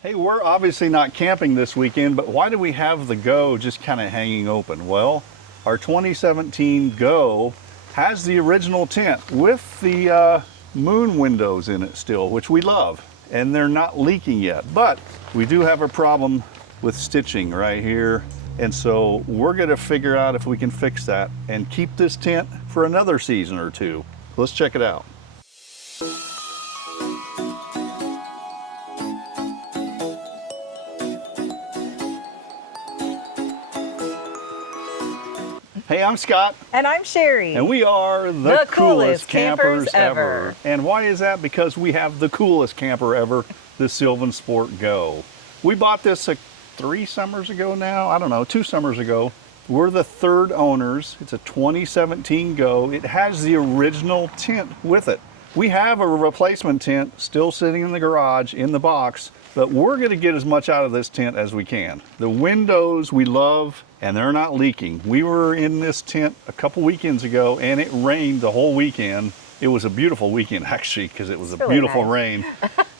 Hey, we're obviously not camping this weekend, but why do we have the Go just kind of hanging open? Well, our 2017 Go has the original tent with the moon windows in it still, which we love, and they're not leaking yet. But we do have a problem with stitching right here, and so we're going to figure out if we can fix that and keep this tent for another season or two. Let's check it out. Hey, I'm Scott. And I'm Sherry. And we are the coolest campers ever. And why is that? Because we have the coolest camper ever, the SylvanSport GO. We bought this 3 summers ago now. I don't know, 2 summers ago. We're the third owners. It's a 2017 GO. It has the original tent with it. We have a replacement tent still sitting in the garage in the box, but we're going to get as much out of this tent as we can. The windows we love, and they're not leaking. We were in this tent a couple weekends ago, and it rained the whole weekend. It was a beautiful weekend, actually, because it was a beautiful rain.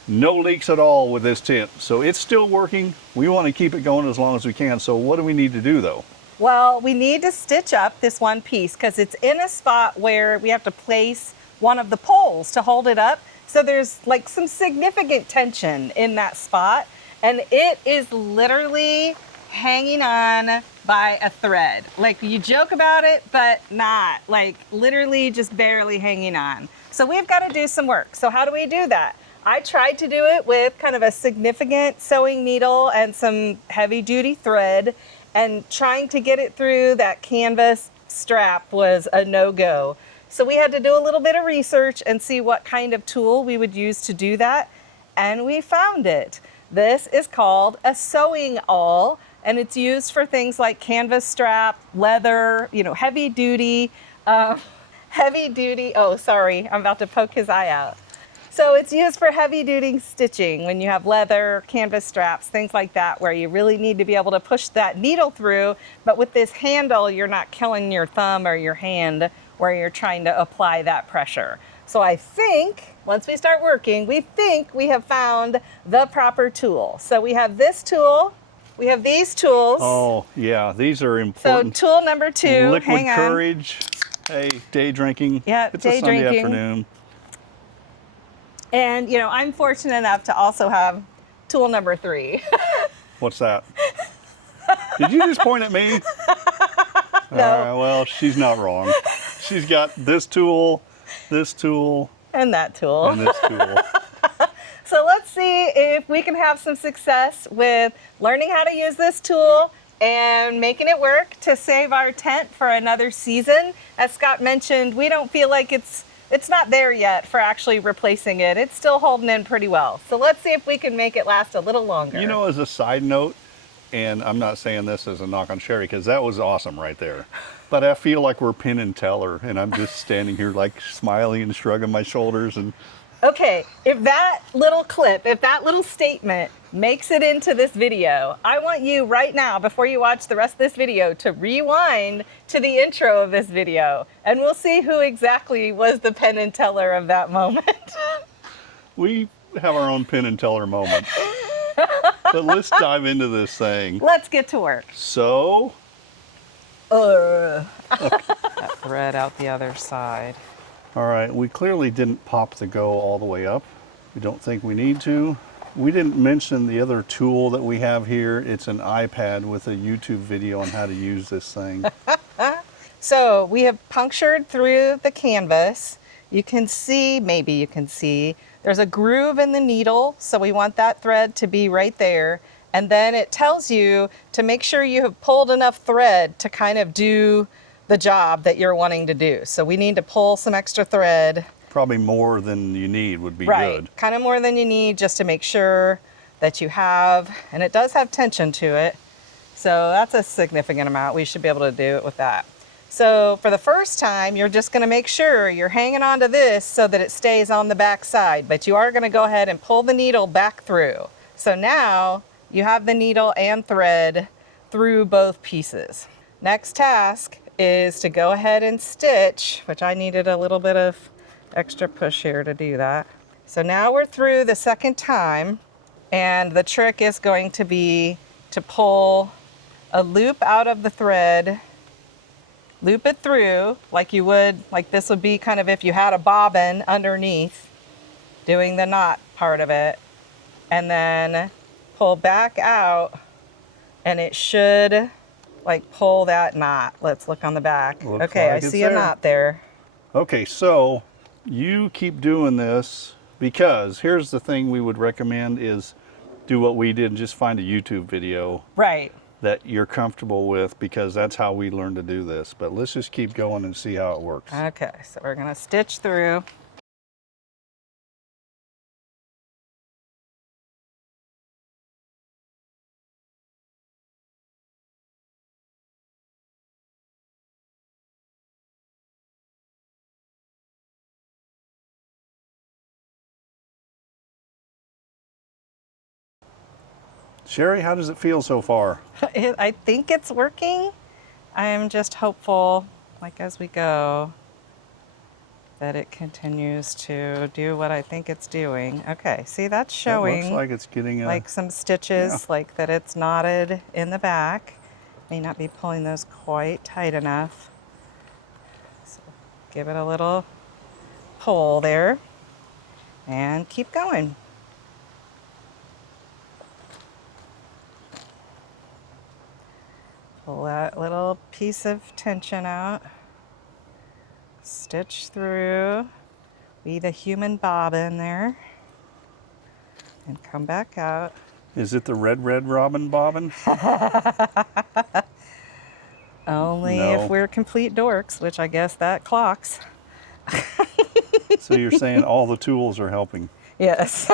No leaks at all with this tent. So it's still working. We want to keep it going as long as we can. So what do we need to do, though? Well, we need to stitch up this one piece because it's in a spot where we have to place one of the poles to hold it up. So there's like some significant tension in that spot, and it is literally hanging on by a thread. Like, you joke about it, but not. Like, literally just barely hanging on. So we've got to do some work. So how do we do that? I tried to do it with kind of a significant sewing needle and some heavy duty thread, and trying to get it through that canvas strap was a no-go. So we had to do a little bit of research and see what kind of tool we would use to do that, and we found it. This is called a sewing awl, and it's used for things like canvas strap, leather, you know, heavy duty, oh sorry, I'm about to poke his eye out. So it's used for heavy duty stitching when you have leather, canvas straps, things like that, where you really need to be able to push that needle through, but with this handle, you're not killing your thumb or your hand where you're trying to apply that pressure. So I think once we start working, we think we have found the proper tool. So we have this tool, we have these tools. Oh yeah, these are important. So tool number 2, Liquid courage. Hey, day drinking. Yeah, it's day a Sunday drinking. afternoon. And you know, I'm fortunate enough to also have tool number 3. What's that? Did you just point at me? No. All right, well, she's not wrong. She's got this tool, and that tool. and this tool. So let's see if we can have some success with learning how to use this tool and making it work to save our tent for another season. As Scott mentioned, we don't feel like it's not there yet for actually replacing it. It's still holding in pretty well. So let's see if we can make it last a little longer. You know, as a side note, and I'm not saying this as a knock on Sherry, because that was awesome right there. But I feel like we're Penn and Teller, and I'm just standing here like smiling and shrugging my shoulders. And okay, if that little clip, if that little statement makes it into this video, I want you right now, before you watch the rest of this video, to rewind to the intro of this video, and we'll see who exactly was the Penn and Teller of that moment. we have our own Penn and Teller moment. But let's dive into this thing. Let's get to work. So, That thread out the other side. all right, we clearly didn't pop the Go all the way up. We don't think we need to. We didn't mention the other tool that we have here. It's an iPad with a YouTube video on how to use this thing. So we have punctured through the canvas. You can see, maybe you can see, there's a groove in the needle, so we want that thread to be right there. And then it tells you to make sure you have pulled enough thread to kind of do the job that you're wanting to do. So we need to pull some extra thread. Probably more than you need would be Right, good. kind of more than you need, just to make sure that you have, and it does have tension to it. So that's a significant amount. We should be able to do it with that. So for the first time, you're just going to make sure you're hanging on to this so that it stays on the back side, but you are going to go ahead and pull the needle back through. So now you have the needle and thread through both pieces. Next task is to go ahead and stitch, which I needed a little bit of extra push here to do that. So now we're through the second time. And the trick is going to be to pull a loop out of the thread, loop it through like you would, like this would be kind of if you had a bobbin underneath doing the knot part of it, and then pull back out, and it should like pull that knot. Let's look on the back. Looks okay, like I it's see a there. knot there. Okay, so you keep doing this, because here's the thing we would recommend is do what we did and just find a YouTube video Right. that you're comfortable with, because that's how we learned to do this. But let's just keep going and see how it works. Okay, so we're gonna stitch through. Sherry, how does it feel so far? I think it's working. I'm just hopeful, like as we go, that it continues to do what I think it's doing. Okay, see that's showing. It looks like it's getting like some stitches, yeah. like that it's knotted in the back. May not be pulling those quite tight enough. So give it a little pull there and keep going. Pull that little piece of tension out. Stitch through. Be the human bobbin there. And come back out. Is it the red robin bobbin? Only No. if we're complete dorks, which I guess that clocks. So you're saying all the tools are helping? Yes.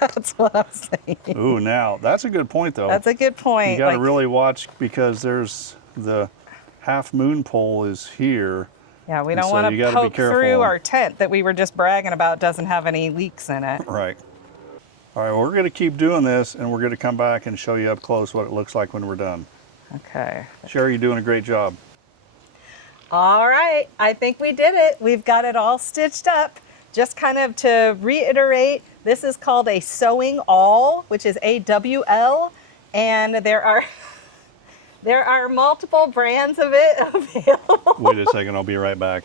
That's what I'm saying. Ooh, now that's a good point though. That's a good point. You got to really watch, because there's the half moon pole is here. Yeah, we and don't so want you to gotta be poke careful. through our tent that we were just bragging about doesn't have any leaks in it. Right. All right, well, we're going to keep doing this, and we're going to come back and show you up close what it looks like when we're done. Okay. Sherry, you're doing a great job. All right, I think we did it. We've got it all stitched up. Just kind of to reiterate, this is called a sewing awl, which is AWL, and there are multiple brands of it available. Wait a second, I'll be right back.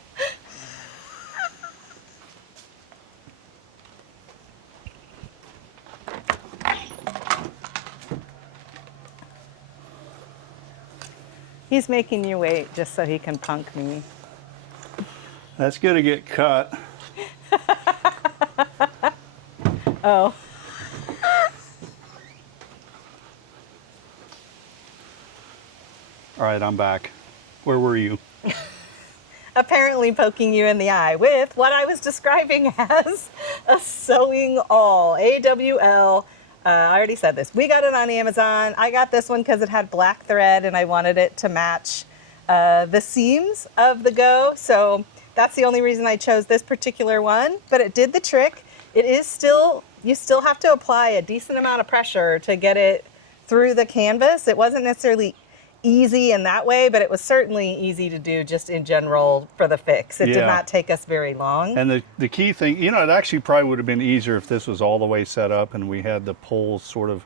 He's making you wait just so he can punk me. That's going to get cut. Oh. All right, I'm back. Where were you? Apparently poking you in the eye with what I was describing as a sewing awl, AWL. I already said this. We got it on Amazon. I got this one because it had black thread and I wanted it to match the seams of the Go. So that's the only reason I chose this particular one, but it did the trick. It is still, you still have to apply a decent amount of pressure to get it through the canvas. It wasn't necessarily easy in that way, but it was certainly easy to do just in general for the fix. It did Yeah. not take us very long. And the key thing, you know, it actually probably would have been easier if this was all the way set up and we had the poles sort of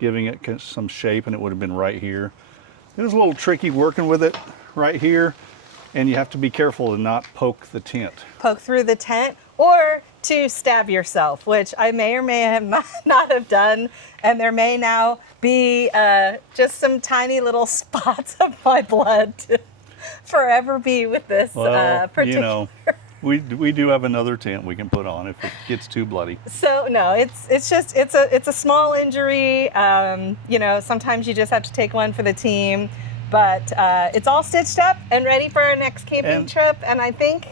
giving it some shape, and it would have been right here. It was a little tricky working with it right here, and you have to be careful to not poke the tent. Poke through the tent or to stab yourself, which I may or may have not have done. And there may now be just some tiny little spots of my blood to forever be with this Well, particular. you know, we do have another tent we can put on if it gets too bloody. So no, it's just it's a small injury. You know, sometimes you just have to take one for the team. But it's all stitched up and ready for our next camping trip. And I think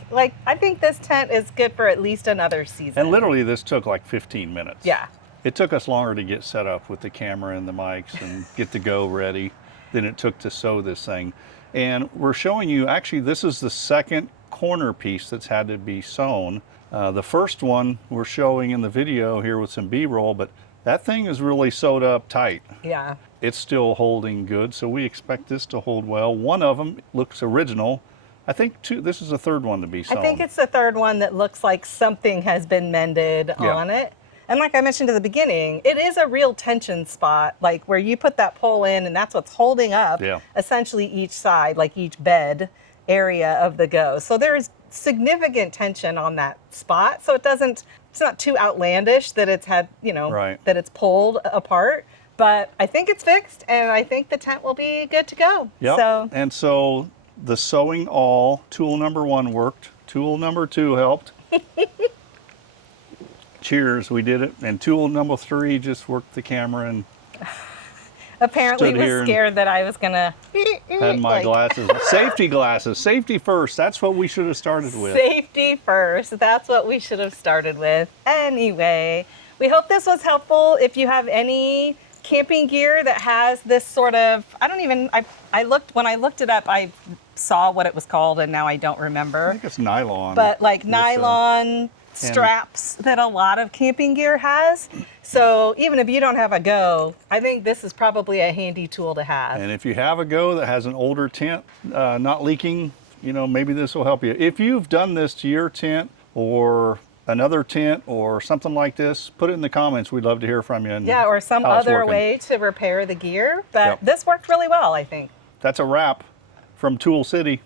this tent is good for at least another season. And literally this took like 15 minutes. Yeah. It took us longer to get set up with the camera and the mics and get the Go ready than it took to sew this thing. And we're showing you, actually this is the second corner piece that's had to be sewn. The first one we're showing in the video here with some B-roll, but that thing is really sewed up tight. Yeah. It's still holding good, so we expect this to hold well. One of them looks original. I think this is the third one to be sewn. I think it's the third one that looks like something has been mended on it. And like I mentioned at the beginning, it is a real tension spot, like where you put that pole in and that's what's holding up essentially each side, like each bed area of the Go. So there's significant tension on that spot. So it's not too outlandish that it's had, that it's pulled apart. But I think it's fixed, and I think the tent will be good to go. Yep. And so the sewing awl, tool number 1 worked. Tool number 2 helped. Cheers, we did it. And tool number 3 just worked the camera and apparently was scared that I was gonna had my glasses. Safety glasses. Safety first. That's what we should have started with. Safety first. That's what we should have started with. Anyway, we hope this was helpful. If you have any camping gear that has this sort of, when I looked it up, I saw what it was called and now I don't remember. I think it's nylon. But like nylon straps that a lot of camping gear has. So even if you don't have a Go, I think this is probably a handy tool to have. And if you have a Go that has an older tent, not leaking, maybe this will help you. If you've done this to your tent or another tent or something like this, put it in the comments. We'd love to hear from you. Or some other way to repair the gear. But this worked really well, I think. That's a wrap from Tool City.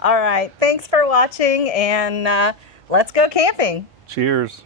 All right. Thanks for watching, and let's go camping. Cheers.